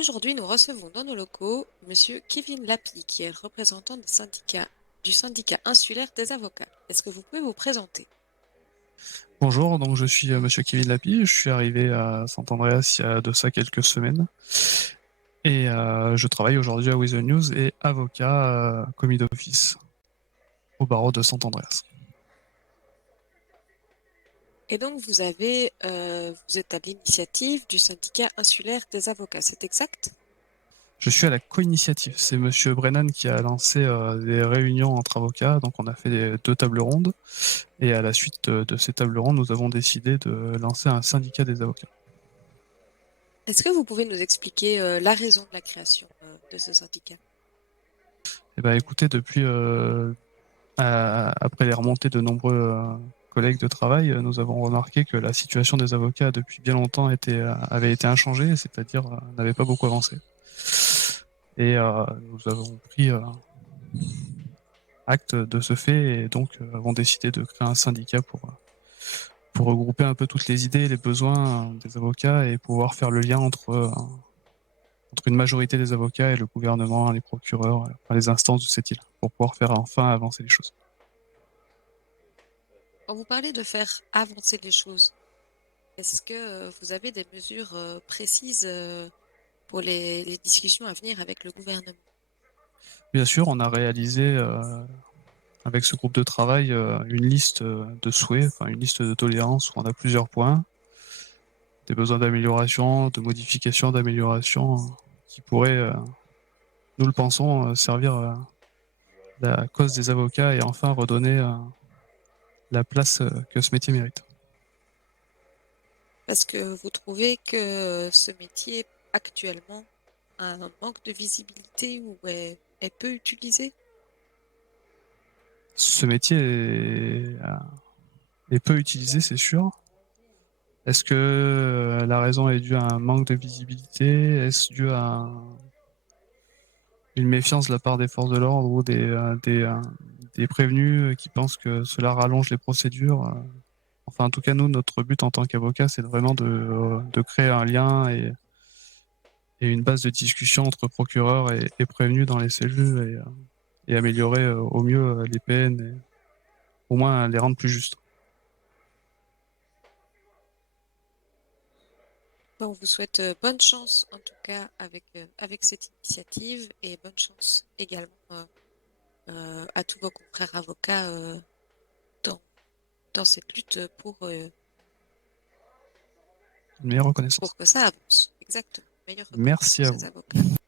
Aujourd'hui, nous recevons dans nos locaux Monsieur Kevin Lapi, qui est représentant du syndicat insulaire des avocats. Est-ce que vous pouvez vous présenter? Bonjour, donc je suis Monsieur Kevin Lapi, je suis arrivé à Sant-Andreas il y a de ça quelques semaines et je travaille aujourd'hui à With the News et avocat commis d'office au barreau de Sant-Andreas. Et donc, vous êtes à l'initiative du syndicat insulaire des avocats, c'est exact? Je suis à la co-initiative, c'est Monsieur Brennan qui a lancé des réunions entre avocats, donc on a fait deux tables rondes et à la suite de ces tables rondes, nous avons décidé de lancer un syndicat des avocats. Est-ce que vous pouvez nous expliquer la raison de la création de ce syndicat? Et ben écoutez, depuis après les remontées de nombreux collègues de travail, nous avons remarqué que la situation des avocats depuis bien longtemps avait été inchangée, c'est-à-dire n'avait pas beaucoup avancé. Et nous avons pris acte de ce fait et donc avons décidé de créer un syndicat pour regrouper un peu toutes les idées et les besoins des avocats et pouvoir faire le lien entre une majorité des avocats et le gouvernement, les procureurs, enfin, les instances de cette île, pour pouvoir faire enfin avancer les choses. Quand vous parlez de faire avancer les choses, est-ce que vous avez des mesures précises pour les discussions à venir avec le gouvernement? Bien sûr, on a réalisé avec ce groupe de travail une liste de souhaits, enfin une liste de tolérances où on a plusieurs points, des besoins d'amélioration, de modification, d'amélioration qui pourraient, nous le pensons, servir la cause des avocats et enfin redonner la place que ce métier mérite. Parce que vous trouvez que ce métier actuellement a un manque de visibilité ou est peu utilisé? Ce métier est peu utilisé, c'est sûr. Est-ce que la raison est due à un manque de visibilité? Est-ce dû à une méfiance de la part des forces de l'ordre ou des prévenus qui pensent que cela rallonge les procédures? Enfin, en tout cas, nous, notre but en tant qu'avocat, c'est vraiment de créer un lien et une base de discussion entre procureurs et prévenus dans les cellules et améliorer au mieux les peines et au moins les rendre plus justes. Bon, on vous souhaite bonne chance en tout cas avec cette initiative et bonne chance également à tous vos confrères avocats dans, dans cette lutte Une meilleure reconnaissance. pour que ça avance. Exactement. Meilleure Merci reconnaissance à aux vous. avocats.